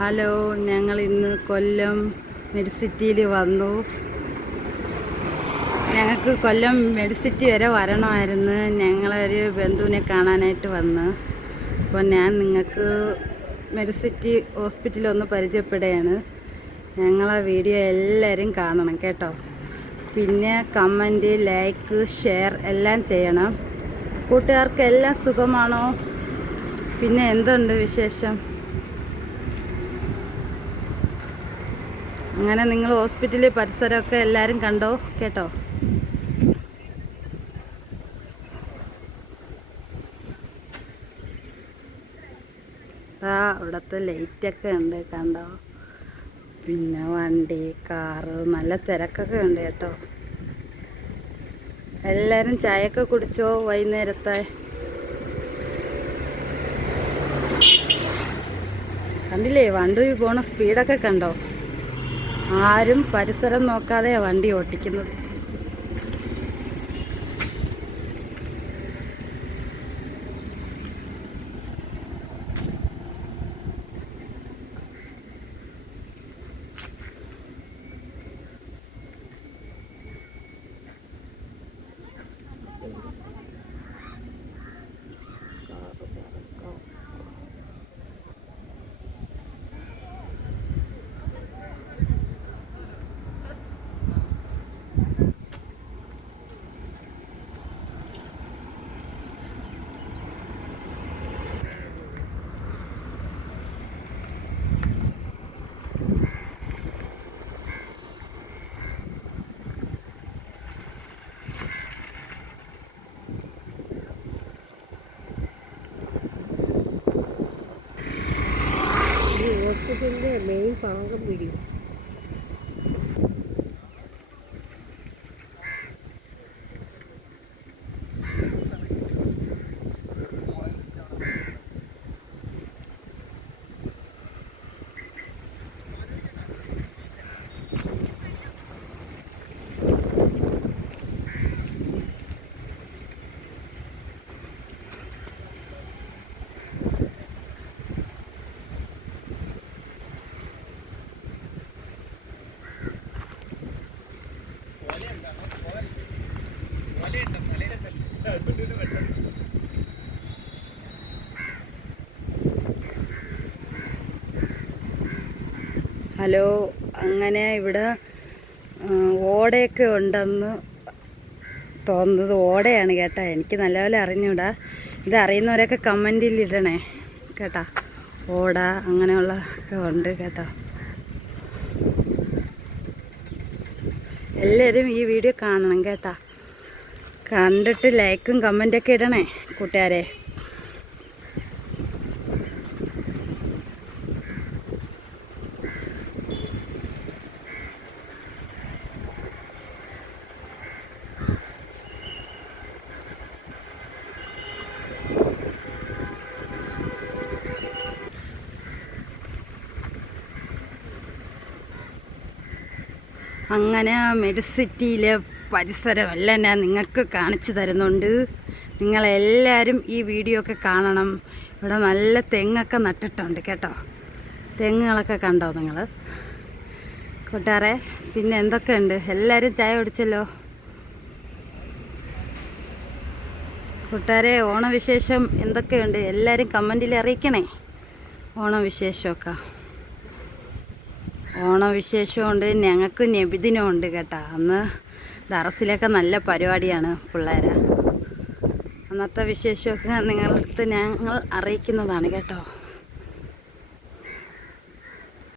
Hello, ഞങ്ങൾ ഇന്ന് കൊല്ലം മെഡിസിറ്റിയിൽ വന്നു. ഞങ്ങൾക്ക് കൊല്ലം മെഡിസിറ്റി വരെ വരണമായിരുന്നു. ഞങ്ങളൊരു ബന്ധുവിനെ കാണാനായിട്ട് വന്ന്. അപ്പോൾ ഞാൻ നിങ്ങൾക്ക് മെഡിസിറ്റി ഹോസ്പിറ്റലൊന്ന് പരിചയപ്പെടുകയാണ്. ഞങ്ങളെ വീഡിയോ എല്ലാവരും കാണണം കേട്ടോ. പിന്നെ കമൻറ്റ്, ലൈക്ക്, ഷെയർ എല്ലാം ചെയ്യണം. കൂട്ടുകാർക്കെല്ലാം സുഖമാണോ? പിന്നെ എന്തുണ്ട് വിശേഷം? അങ്ങനെ നിങ്ങൾ ഹോസ്പിറ്റലിൽ പരിസരമൊക്കെ എല്ലാവരും കണ്ടോ കേട്ടോ. അവിടുത്തെ ലൈറ്റൊക്കെ ഉണ്ട് കണ്ടോ. പിന്നെ വണ്ടി, കാറ്, നല്ല തിരക്കൊക്കെ ഉണ്ട് കേട്ടോ. എല്ലാവരും ചായയൊക്കെ കുടിച്ചോ വൈകുന്നേരത്തെ? കണ്ടില്ലേ വണ്ടി പോണ സ്പീഡൊക്കെ കണ്ടോ. ആരും പരിസരം നോക്കാതെ വണ്ടി ഓട്ടിക്കുന്നത്. ഹോസ്പിറ്റലിൻ്റെ മെയിൻ ഭാഗം വീഡിയോ. ഹലോ, അങ്ങനെ ഇവിടെ ഓടയൊക്കെ ഉണ്ടെന്ന് തോന്നുന്നത് ഓടയാണ് കേട്ടോ. എനിക്ക് നല്ലപോലെ അറിഞ്ഞൂടാ. ഇത് അറിയുന്നവരൊക്കെ കമൻറ്റിൽ ഇടണേ കേട്ടോ. ഓട അങ്ങനെയുള്ളതൊക്കെ ഉണ്ട് കേട്ടോ. എല്ലാവരും ഈ വീഡിയോ കാണണം കേട്ടോ. കണ്ടിട്ട് ലൈക്കും കമൻറ്റൊക്കെ ഇടണേ കൂട്ടുകാരെ. അങ്ങനെ മെഡിസിറ്റിയിലെ പരിസരമെല്ലാം ഞാൻ നിങ്ങൾക്ക് കാണിച്ചു തരുന്നുണ്ട്. നിങ്ങളെല്ലാവരും ഈ വീഡിയോ ഒക്കെ കാണണം. ഇവിടെ നല്ല തെങ്ങൊക്കെ നട്ടിട്ടുണ്ട് കേട്ടോ. തെങ്ങുകളൊക്കെ കണ്ടോ നിങ്ങൾ കൂട്ടുകാരെ? പിന്നെ എന്തൊക്കെയുണ്ട്? എല്ലാവരും ചായ കുടിച്ചല്ലോ കൂട്ടുകാരെ. ഓണവിശേഷം എന്തൊക്കെയുണ്ട്? എല്ലാവരും കമൻറ്റിൽ അറിയിക്കണേ ഓണവിശേഷമൊക്കെ. ഓണവിശേഷമുണ്ട്, ഞങ്ങൾക്ക് നബിദിനമുണ്ട് കേട്ടോ. അന്ന് ദറസിലൊക്കെ നല്ല പരിപാടിയാണ് പിള്ളേരെ. അന്നത്തെ വിശേഷമൊക്കെ നിങ്ങളടുത്ത് ഞങ്ങൾ അറിയിക്കുന്നതാണ് കേട്ടോ.